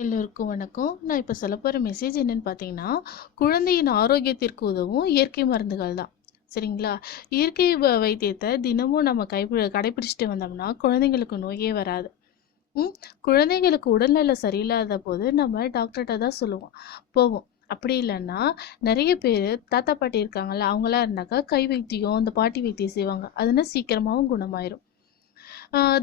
எல்லோருக்கும் வணக்கம். நான் இப்போ சொல்ல போகிற மெசேஜ் என்னென்னு பார்த்தீங்கன்னா குழந்தையின் ஆரோக்கியத்திற்கு உதவும் இயற்கை மருந்துகள் தான். சரிங்களா? இயற்கை வ- வைத்தியத்தை தினமும் நம்ம கைப்பி கடைப்பிடிச்சிட்டு வந்தோம்னா குழந்தைங்களுக்கு நோயே வராது. ம்? குழந்தைங்களுக்கு உடல்நிலை சரியில்லாத போது நம்ம டாக்டர்கிட்ட தான் சொல்லுவோம். போவோம். அப்படி இல்லைன்னா நிறைய பேர் தாத்தா பாட்டி இருக்காங்கல்ல அவங்களாம் இருந்தாக்கா கை வைத்தியம் இந்த பாட்டி வைத்தியம் செய்வாங்க. அதுனா சீக்கிரமாகவும் குணமாயிரும்.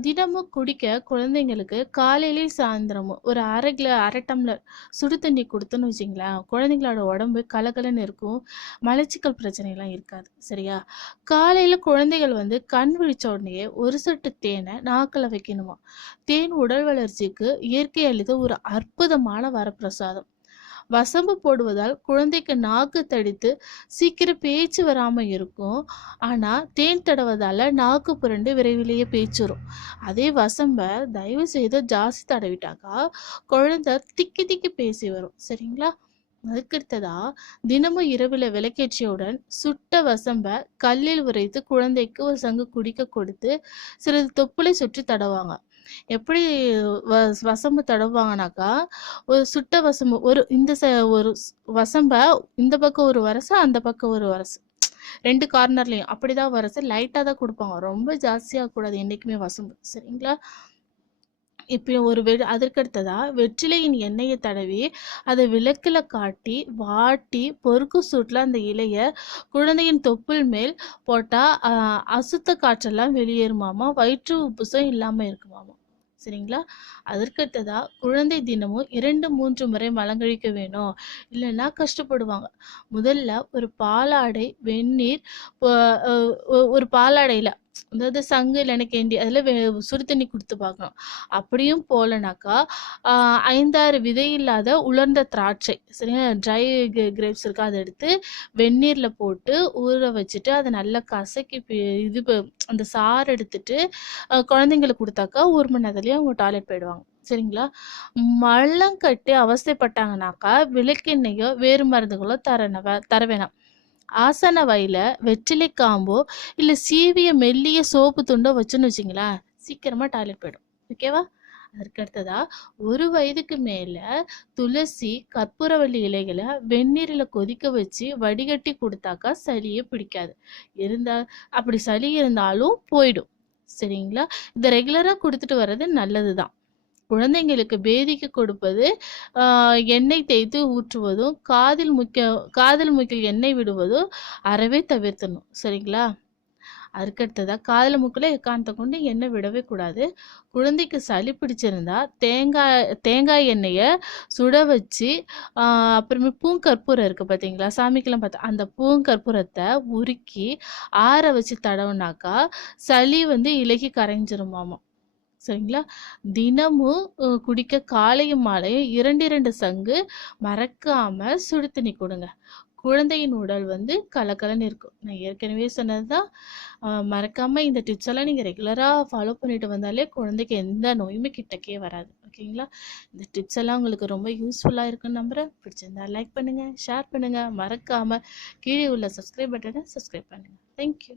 தினமும் குடிக்க குழந்தைங்களுக்கு காலையிலேயும் சாயந்தரமும் ஒரு அரை கிலோ அரை டம்ளர் சுடு தண்ணி கொடுத்தோன்னு வச்சிங்களேன் குழந்தைங்களோட உடம்பு கலகலன்னு இருக்கும். மலச்சிக்கல் பிரச்சனைலாம் இருக்காது சரியா? காலையில் குழந்தைகள் வந்து கண் விழிச்ச உடனே ஒரு சொட்டு தேனை நாக்கில் வைக்கணுமா தேன் உடல் வளர்ச்சிக்கு இயற்கை அளித்த ஒரு அற்புதமான வரப்பிரசாதம். வசம்பு போடுவதால் குழந்தைக்கு நாக்கு தடித்து சீக்கிரம் பேச்சு வராமல் இருக்கும். ஆனால் தேன் தடவதால் நாக்கு புரண்டு விரைவிலேயே பேச்சு வரும் அதே வசம்பை தயவு செய்து ஜாஸ்தி தடவிட்டாக்கா குழந்தை திக்கி திக்கி பேசி வரும். சரிங்களா? அதுக்கடுத்ததா தினமும் இரவில் விளக்கேற்றியவுடன் சுட்ட வசம்ப கல்லில் உரைத்து குழந்தைக்கு ஒரு சங்கு குடிக்க கொடுத்து சிறிது தொப்புளை சுற்றி தடவாங்க. எப்படி வ வசம்பு தடவுவாங்கனாக்கா ஒரு சுட்ட வசம்பு ஒரு இந்த ச ஒரு வசம்ப இந்த பக்கம் ஒரு வரசம் அந்த பக்கம் ஒரு வரசம் ரெண்டு கார்னர்லையும் அப்படிதான் வரசு. லைட்டாக தான் கொடுப்பாங்க. ரொம்ப ஜாஸ்தியாக கூடாது. என்றைக்குமே வசம்பு. சரிங்களா? இப்போ ஒரு வெ அதற்கடுத்ததாக வெற்றிலையின் எண்ணெயை தடவி அதை விளக்குல காட்டி வாட்டி பொறுக்கு சூட்டில் அந்த இலையை குழந்தையின் தொப்புள் மேல் போட்டால் அசுத்த காற்றெல்லாம் வெளியேறுமாமா? வயிற்று உப்புசம் இல்லாமல் இருக்குமாமா? சரிங்களா? அதற்கடுத்ததா குழந்தை தினமும் இரண்டு மூன்று முறை மலங்கழிக்க வேணும். இல்லைன்னா கஷ்டப்படுவாங்க. முதல்ல ஒரு பாலாடை வெந்நீர் ஒரு பாலாடையில் அதாவது சங்கு இல்லைன்னா கேண்டி அதில் வெ சுடு தண்ணி கொடுத்து பார்க்கணும். அப்படியும் போகலனாக்கா ஐந்தாறு விதை இல்லாத உலர்ந்த திராட்சை சரியா? ட்ரை கிரேப்ஸ் இருக்கு அதை எடுத்து வெந்நீரில் போட்டு ஊற வச்சுட்டு அதை நல்லா கசக்கி பி- இது அந்த சாறு எடுத்துட்டு குழந்தைங்களுக்கு கொடுத்தாக்கா ஒரு மணி நேரத்துலேயே அவங்க டாய்லெட் போயிடுவாங்க. சரிங்களா? மள்ளம் கட்டி அவஸ்தைப்பட்டாங்கனாக்கா விளக்கெண்ணெயோ வேறு மருந்துகளோ தர தர வேணாம். ஆசன வயல வெற்றிலை காம்போ இல்லை சீவிய மெல்லிய சோப்பு துண்டோ வச்சுன்னு வச்சிங்களேன் சீக்கிரமாக டாய்லெட் போயிடும். ஓகேவா அதற்கு அடுத்ததா ஒரு வயதுக்கு மேலே துளசி கற்பூரவள்ளி இலைகளை வெந்நீரில் கொதிக்க வச்சு வடிகட்டி கொடுத்தாக்கா சளியே பிடிக்காது. இருந்தா அப்படி சளி இருந்தாலும் போயிடும். சரிங்களா? இதை ரெகுலராக கொடுத்துட்டு வர்றது நல்லது தான் குழந்தைங்களுக்கு பேதிக்கு கொடுப்பது எண்ணெய் தேய்த்து ஊற்றுவதும் காதில் முக்கிய காதில் மூக்கில் எண்ணெய் விடுவதும் அறவே தவிர்த்தணும். சரிங்களா? அதுக்கடுத்ததா காதில் முக்கில் எக்காந்த கொண்டு எண்ணெய் விடவே கூடாது. குழந்தைக்கு சளி பிடிச்சிருந்தா தேங்காய் தேங்காய் எண்ணெயை சுட வச்சு அப்புறமே பூங்கற்பூரம் இருக்குது பார்த்தீங்களா? சாமிக்கெல்லாம் பார்த்தா அந்த பூங்கற்பூரத்தை உருக்கி ஆற வச்சு தடவுனாக்கா சளி வந்து இலகி கரைஞ்சிருமாமா சரிங்களா? தினமும் குடிக்க காலையும் மாலையும் இரண்டு இரண்டு சங்கு மறக்காம சுடு தண்ணி கொடுங்க. குழந்தையின் உடல் வந்து கலக்கலன்னு இருக்கும். நான் ஏற்கனவே சொன்னது தான் மறக்காம இந்த டிப்ஸ் எல்லாம் நீங்கள் ரெகுலராக ஃபாலோ பண்ணிட்டு வந்தாலே குழந்தைக்கு எந்த நோயுமே கிட்டக்கே வராது. ஓகேங்களா? இந்த டிப்ஸ் எல்லாம் உங்களுக்கு ரொம்ப யூஸ்ஃபுல்லாக இருக்குன்னு நம்புறேன். பிடிச்சிருந்தா லைக் பண்ணுங்க ஷேர் பண்ணுங்க. மறக்காம கீழே உள்ள சப்ஸ்கிரைப் பட்டனை சப்ஸ்கிரைப் பண்ணுங்க. தேங்க்யூ.